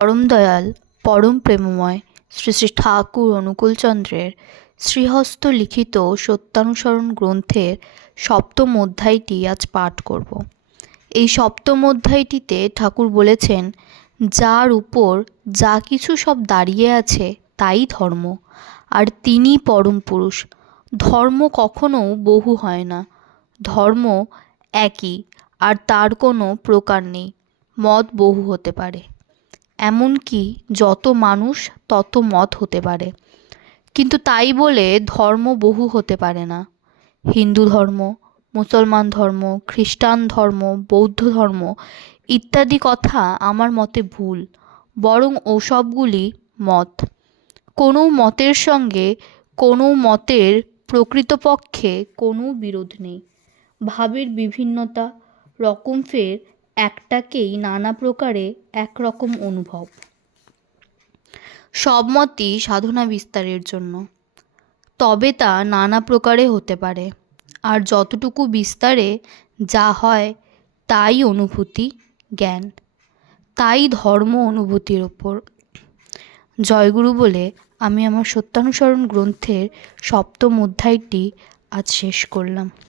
পরম দয়াল পরম প্রেমময় শ্রী শ্রী ঠাকুর অনুকূলচন্দ্রের শ্রীহস্ত লিখিত সত্যানুসরণ গ্রন্থের সপ্তম অধ্যায়টি আজ পাঠ করব। এই সপ্তম অধ্যায়টিতে ঠাকুর বলেছেন, যার উপর যা কিছু সব দাঁড়িয়ে আছে তাই ধর্ম, আর তিনি পরম পুরুষ। ধর্ম কখনো বহু হয় না, ধর্ম একই, আর তার কোনো প্রকার নেই। মত বহু হতে পারে, এমনকি যত মানুষ তত মত হতে পারে, কিন্তু তাই বলে ধর্ম বহু হতে পারে না। হিন্দু ধর্ম, মুসলমান ধর্ম, খ্রিস্টান ধর্ম, বৌদ্ধ ধর্ম ইত্যাদি কথা আমার মতে ভুল, বরং ওসবগুলি মত। কোনো মতের সঙ্গে কোনো মতের প্রকৃতপক্ষে কোনো বিরোধ নেই। ভাবের বিভিন্নতা, রকমফের একটাকেই নানা প্রকারে একরকম অনুভব। সব মতই সাধনা বিস্তারের জন্য, তবে তা নানা প্রকারে হতে পারে, আর যতটুকু বিস্তারে যা হয় তাই অনুভূতি, জ্ঞান, তাই ধর্ম অনুভূতির ওপর। জয়গুরু বলে আমি আমার সত্যানুসরণ গ্রন্থের সপ্তম অধ্যায়টি আজ শেষ করলাম।